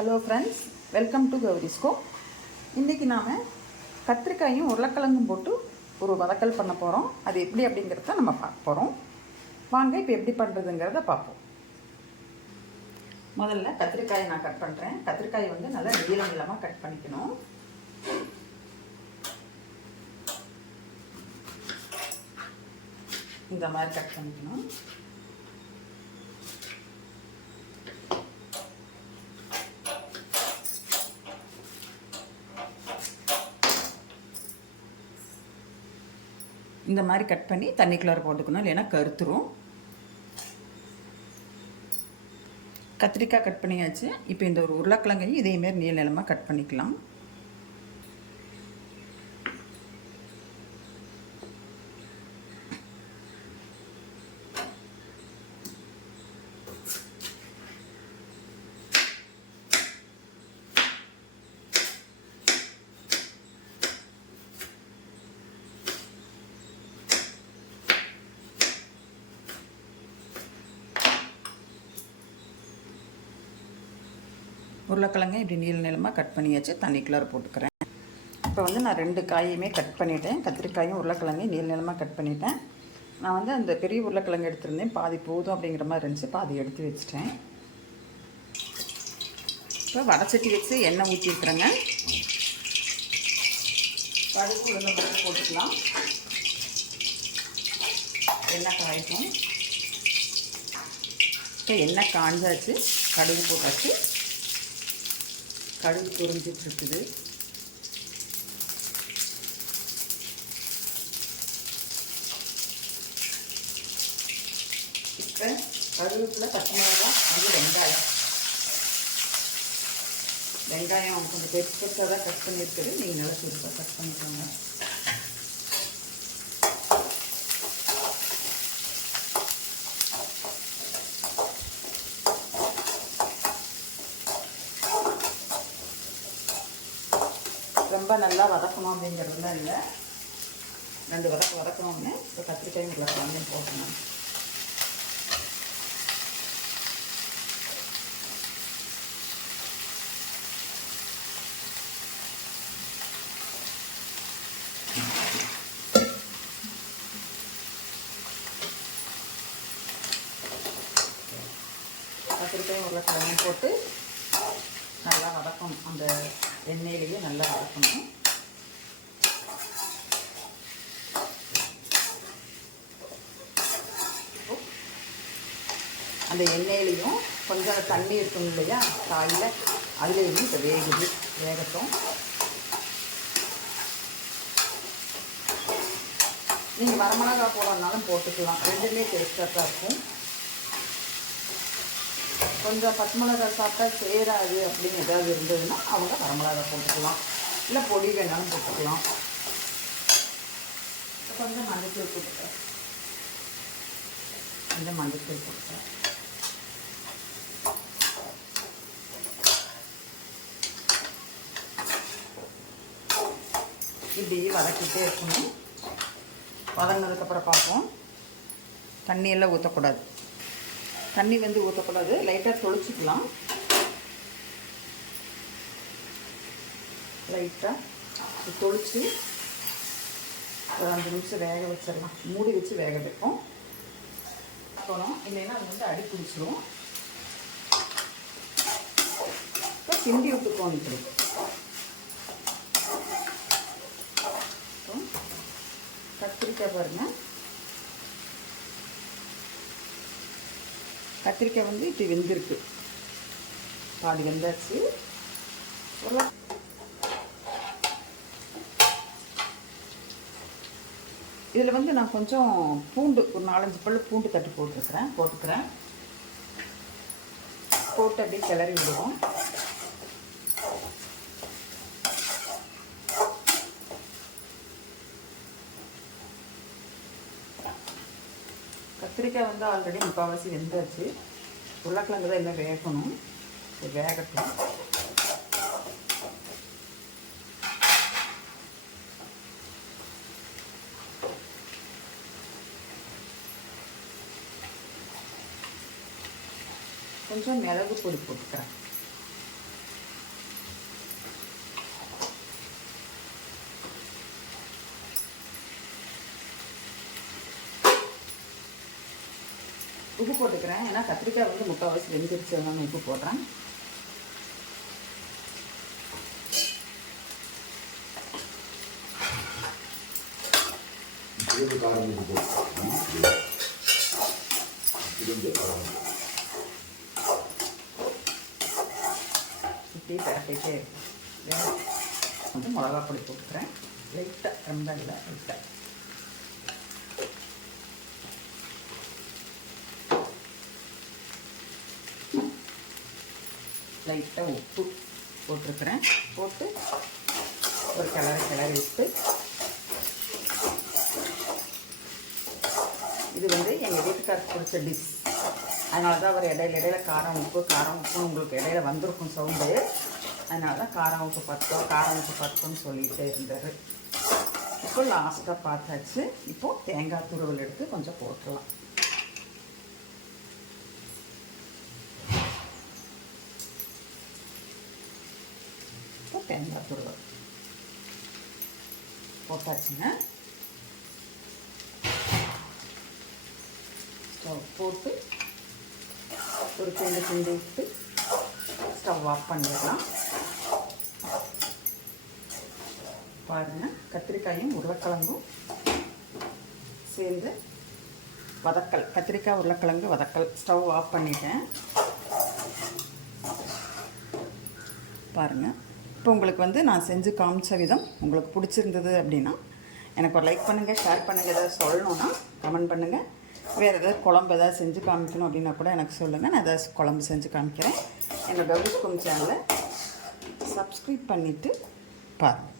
Hello friends welcome to கௌரிஸ்கோ இன்றைக்கி நாம் கத்திரிக்காயும் உருளைக்கிழங்கும் போட்டு ஒரு வதக்கல் பண்ண போகிறோம் அது எப்படி அப்படிங்கிறத நம்ம பார்க்க போகிறோம் வாங்க இப்போ எப்படி பண்ணுறதுங்கிறத பார்ப்போம். முதல்ல கத்திரிக்காயை நான் கட் பண்ணுறேன் கத்திரிக்காயை வந்து நல்லா நீளம் நீளமாக கட் பண்ணிக்கணும். இந்த மாதிரி கட் பண்ணிக்கணும். இந்த மாதிரி கட் பண்ணி தண்ணிக்குள்ளார போட்டுக்கணும் இல்லைன்னா கருத்துரும். கத்திரிக்காய் கட் பண்ணியாச்சு. இப்போ இந்த ஒரு உருளைக்கிழங்கையும் இதேமாரி நீள நிலமாக கட் பண்ணிக்கலாம். உருளைக்கிழங்க இப்படி நீள நீளமாக கட் பண்ணியாச்சு. தண்ணிக்குள்ளார போட்டுக்கிறேன். இப்போ வந்து நான் ரெண்டு காயுமே கட் பண்ணிட்டேன். கத்திரிக்காயும் உருளைக்கிழங்கையும் நீள நீளமாக கட் பண்ணிட்டேன். நான் வந்து அந்த பெரிய உருளைக்கிழங்கு எடுத்திருந்தேன். பாதி போதும் அப்படிங்கிற மாதிரி இருந்துச்சு. பாதி எடுத்து வச்சிட்டேன். இப்போ வடச்சட்டி வச்சு எண்ணெய் ஊற்றிருக்குறேங்க கடுகு உளுந்த மட்டும் போட்டுக்கலாம். எண்ணெய் காய்க்கும் இப்போ எண்ணெய் காஞ்சாச்சு. கடுகு போட்டாச்சு. கடுகு பொரிஞ்சிட்டு இருக்குது. இப்போ கருவேப்பில பச்சை மிளகா அது வெங்காயம். வெங்காயம் கொஞ்சம் பெருசு பெருசாக தான் கட் பண்ணியிருக்குது. நீங்கள் நல்லா பெருசாக கட் பண்ணிக்கோங்க. ரொம்ப நல்லா வதக்கணும் அப்படிங்கிறதுலாம் இல்லை. ரெண்டு வதக்க வதக்கணும்னு இப்போ கத்திரிக்காயும் வந்து போடணும் கத்திரிக்காயும் உருளைக்கிழங்கும் போட்டு நல்லா வதக்கணும். அந்த எண்ணெயிலேயே நல்லா வதக்கணும். அந்த எண்ணெயிலையும் கொஞ்சம் தண்ணி இருக்கும் இல்லையா? காயில் அதுலேயும் இப்போ வேகுது வேகட்டும். நீங்கள் வரமிளகா போடணுன்னாலும் போட்டுக்கலாம். ரெண்டுமே டேஸ்ட்டாக தான் இருக்கும். கொஞ்சம் பச்சை மிளகா சாப்பிட்டா சேராது அப்படின்னு ஏதாவது இருந்ததுன்னா அவங்க வரமிளகா போட்டுக்கலாம். இல்லை பொடி வேணாலும் போட்டுக்கலாம். கொஞ்சம் மஞ்சத்தூள் போட்டுக்கிறேன் கொஞ்சம் மஞ்சத்தூள் போட்டுக்கிறேன் இப்படி வதக்கிட்டே இருக்கணும். வதங்கினதுக்கப்புறம் பார்ப்போம். தண்ணியெல்லாம் ஊற்றக்கூடாது. தண்ணி வந்து ஊற்றக்கூடாது லைட்டாக தொளிச்சிக்கலாம். லைட்டாக தொளிச்சு ஒரு அஞ்சு நிமிஷம் வேக வச்சிடலாம். மூடி வச்சு வேக வைப்போம். போனோம் இல்லைன்னா அது வந்து அடி பிடிச்சிரும். இப்போ கிண்டி விட்டுக்குவோம் இப்படி கத்திரிக்காய் பாருங்கள் கத்திரிக்காய் வந்து இப்படி வெந்திருக்கு. பாதி வெந்தாச்சு. இதில் வந்து நான் கொஞ்சம் பூண்டு ஒரு நாலஞ்சு பல் பூண்டு தட்டு போட்டுருக்குறேன் போட்டுக்கிறேன். போட்டு அப்படியே கிளறி விடுவோம். கத்திரிக்காய் வந்து ஆல்ரெடி முக்கால்வாசி வெந்தாச்சு. உருளைக்கிழங்கு தான் இன்னும் வேகணும் வேகட்டும். கொஞ்சம் மிளகு பொடி போட்டுக்கிறேன். உப்பு போட்டுக்கிறேன். ஏன்னா கத்திரிக்காய் வந்து முக்கால்வாசி வெந்துருச்சு. அதனால உப்பு போடுறேன். இது காரம் உப்பு இப்படி வந்து மிளகா பொடி போட்டுக்கிறேன். லைட்டாக ரொம்ப இல்லை லைட்டாக லைட்டாக உப்பு போட்டிருக்கிறேன். போட்டு ஒரு கிளறி கிளறி விட்டு. இது வந்து எங்கள் வீட்டுக்காரருக்கு பிடிச்ச டிஷ் அதனால தான் அவர் இடையில இடையில காரம் உப்பு காரம் உப்புன்னு உங்களுக்கு இடையில வந்திருக்கும் சவுண்டு. அதனால தான் காரம் உப்பு பத்தோம் காரம் உப்பு பத்தோன்னு சொல்லிகிட்டே இருந்தார். இப்போ லாஸ்ட்டாக பார்த்தாச்சு. இப்போது தேங்காய் துருவல் எடுத்து கொஞ்சம் போட்டுடலாம். தேங்காய் துருவல் போட்டாச்சுங்க. ஸ்டவ் போட்டு ஒரு கிண்டு துண்டு விட்டு ஸ்டவ் ஆஃப் பண்ணிடலாம். பாருங்கள் கத்திரிக்காயும் உருளைக்கிழங்கும் சேர்ந்து வதக்கல் கத்திரிக்காய் உருளைக்கிழங்கு வதக்கல். ஸ்டவ் ஆஃப் பண்ணிட்டேன். பாருங்கள் இப்போ உங்களுக்கு வந்து நான் செஞ்சு காமிச்ச விதம் உங்களுக்கு பிடிச்சிருந்தது அப்படின்னா எனக்கு ஒரு லைக் பண்ணுங்கள் ஷேர் பண்ணுங்கள் ஏதாவது சொல்லணுன்னா கமெண்ட் பண்ணுங்கள் வேறு ஏதாவது குழம்பு ஏதாவது செஞ்சு காமிக்கணும் அப்படின்னா கூட எனக்கு சொல்லுங்கள் நான் ஏதாவது குழம்பு செஞ்சு காமிக்கிறேன். என்னோடய கௌரிஸ்கும் சேனலை சப்ஸ்கிரைப் பண்ணிவிட்டு பாருங்கள்